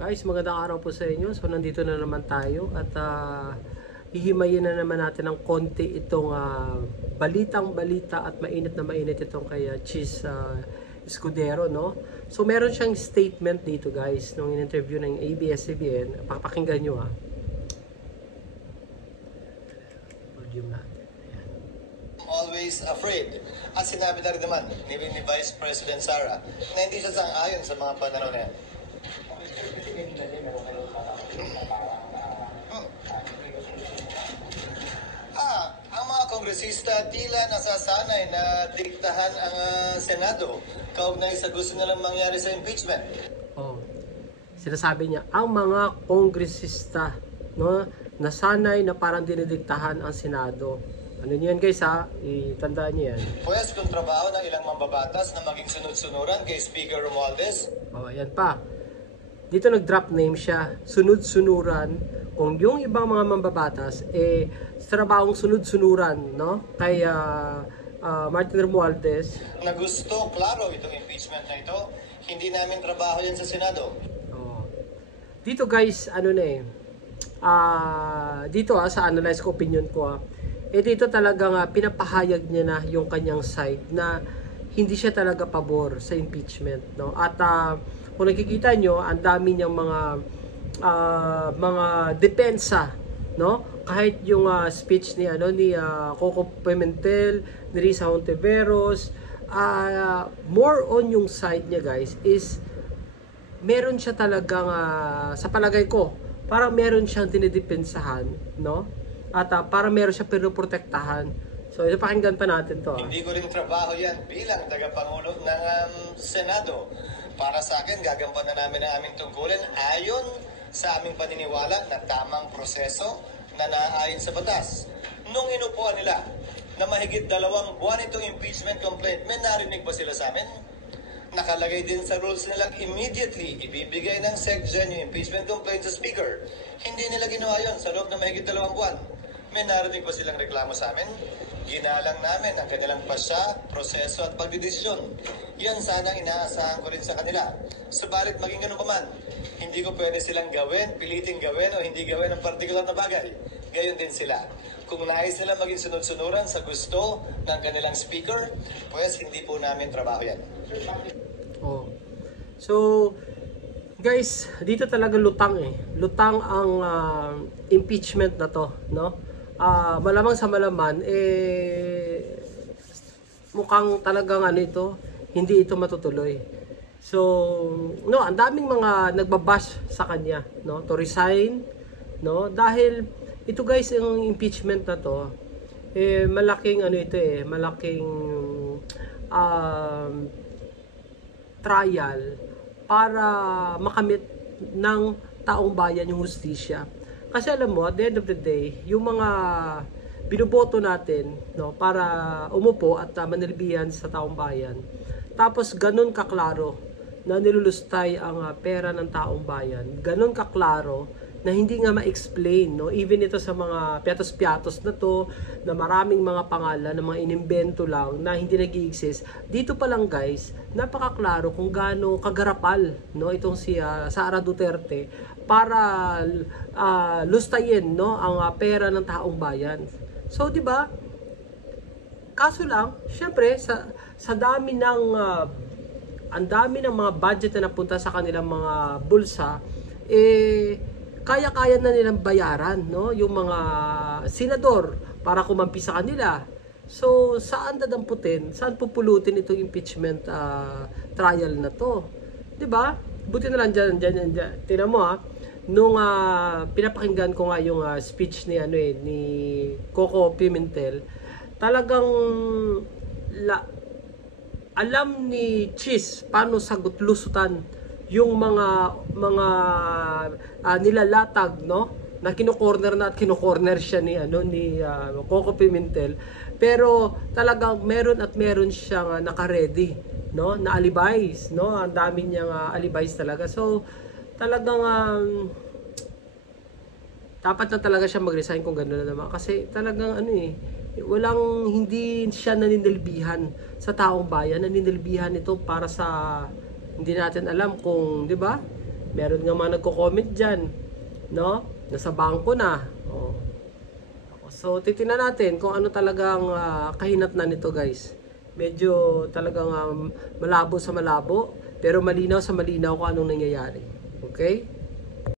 Guys, magandang araw po sa inyo. So, nandito na naman tayo at hihimayin na naman natin ng konti itong balitang-balita at mainit na mainit itong kay Chis Escudero, no? So, meron siyang statement dito, guys, nung in-interview ng ABS-CBN. Papakinggan nyo, Volume natin. Always afraid. At sinabi na rin naman ni Vice President Sara na hindi siya sang-ayon sa mga pananaw na yan. Ang mga kongresista tila nasasanay na diktahan ang Senado kaugnay sa gusto nilang mangyari sa impeachment. Sinasabi niya, ang mga kongresista, no, nasanay na parang dinidiktahan ang Senado. Ano niyan, guys, itandaan niyo yan. Pwes kung trabaho ng ilang mambabatas na maging sunod-sunuran kay Speaker Romualdez. Yan pa. Dito nag-drop name siya, sunod-sunuran. Kung yung ibang mga mambabatas, sa trabahong sunod-sunuran, no? Kay Martin Romualdez. Na gusto, klaro, itong impeachment na ito, hindi namin trabaho yan sa Senado. Dito, guys, ano na dito sa analyze ko, opinion ko, dito talagang pinapahayag niya na yung kanyang side na hindi siya talaga pabor sa impeachment, no? At kung nakikita nyo, ang dami niyang mga depensa, no? Kahit yung speech ni Coco Pimentel, ni Risa Hontiveros, more on yung side niya, guys, is meron siya talagang sa palagay ko, parang meron siyang dinidepensahan, no? At para meron siya pinoprotektahan. So, ito pakinggan pa natin to. Hindi ko rin trabaho yan bilang tagapangulo ng Senado. Para sa akin, gagampanan namin ang aming tungkulin ayon sa aming paniniwala na tamang proseso na naaayon sa batas. Nung inupuan nila na mahigit 2 buwan itong impeachment complaint, may narinig ba sila sa amin? Nakalagay din sa rules nilang immediately ibibigay ng SecGen yung impeachment complaint sa Speaker. Hindi nila ginawa yun sa loob ng mahigit 2 buwan. May narinig ba silang reklamo sa amin? Ginalang namin ang kanilang pasya, proseso at pagdidesisyon. Yan sana inaasahan ko rin sa kanila. Subalit maging ganun pa man, hindi ko pwede silang gawin, piliting gawin o hindi gawin ang partikular na bagay. Gayon din sila. Kung nais nila maging sunod-sunuran sa gusto ng kanilang speaker, pues hindi po namin trabaho yan. So, guys, dito talaga lutang Lutang ang impeachment na to, no? Malamang sa malaman, mukhang talagang ito, hindi ito matutuloy. So, no, ang daming mga nagbabash sa kanya, no, to resign, no? Dahil ito, guys, yung impeachment na to, malaking malaking trial para makamit ng taong bayan yung hustisya. Kasi alam mo, at the end of the day, yung mga binoboto natin, no, para umupo at manilbihan sa taong bayan, tapos ganun kaklaro na nilulustay ang pera ng taong bayan, ganun kaklaro na hindi nga ma-explain, no? Even ito sa mga piatos-piatos na to, na maraming mga pangalan, na mga inimbento lang, na hindi nag-i-exist. Dito pa lang, guys, napakaklaro kung gaano kagarapal, no, itong si Sara Duterte para lustayin, no, ang pera ng taong bayan. So, di ba? Kaso lang, syempre, sa dami ng ang dami ng mga budget na napunta sa kanilang mga bulsa, kaya-kaya na nilang bayaran, no, yung mga senador para kumampi sa kanila. So, saan dadamputin? Saan pupulutin itong impeachment trial na to? 'Di ba? Buti na lang diyan. Tingnan mo nung pinapakinggan ko nga yung speech ni ni Coco Pimentel, talagang alam ni Chis paano sagot-lusutan yung mga nilalatag, no, na kino-corner siya ni Coco Pimentel, pero talagang meron siyang naka-ready, no, na alibis, no, ang dami niyang alibis talaga. So talagang dapat na talaga siya mag-resign kung gano'n na naman, kasi talagang hindi siya naninilbihan sa taong bayan, naninilbihan ito para sa hindi natin alam kung, 'di ba? Meron nga mga nagko-comment dyan, no? Nasa bangko na. Oh. So, titingnan natin kung ano talagang kahinatnan nito, guys. Medyo talagang malabo sa malabo, pero malinaw sa malinaw kung anong nangyayari. Okay?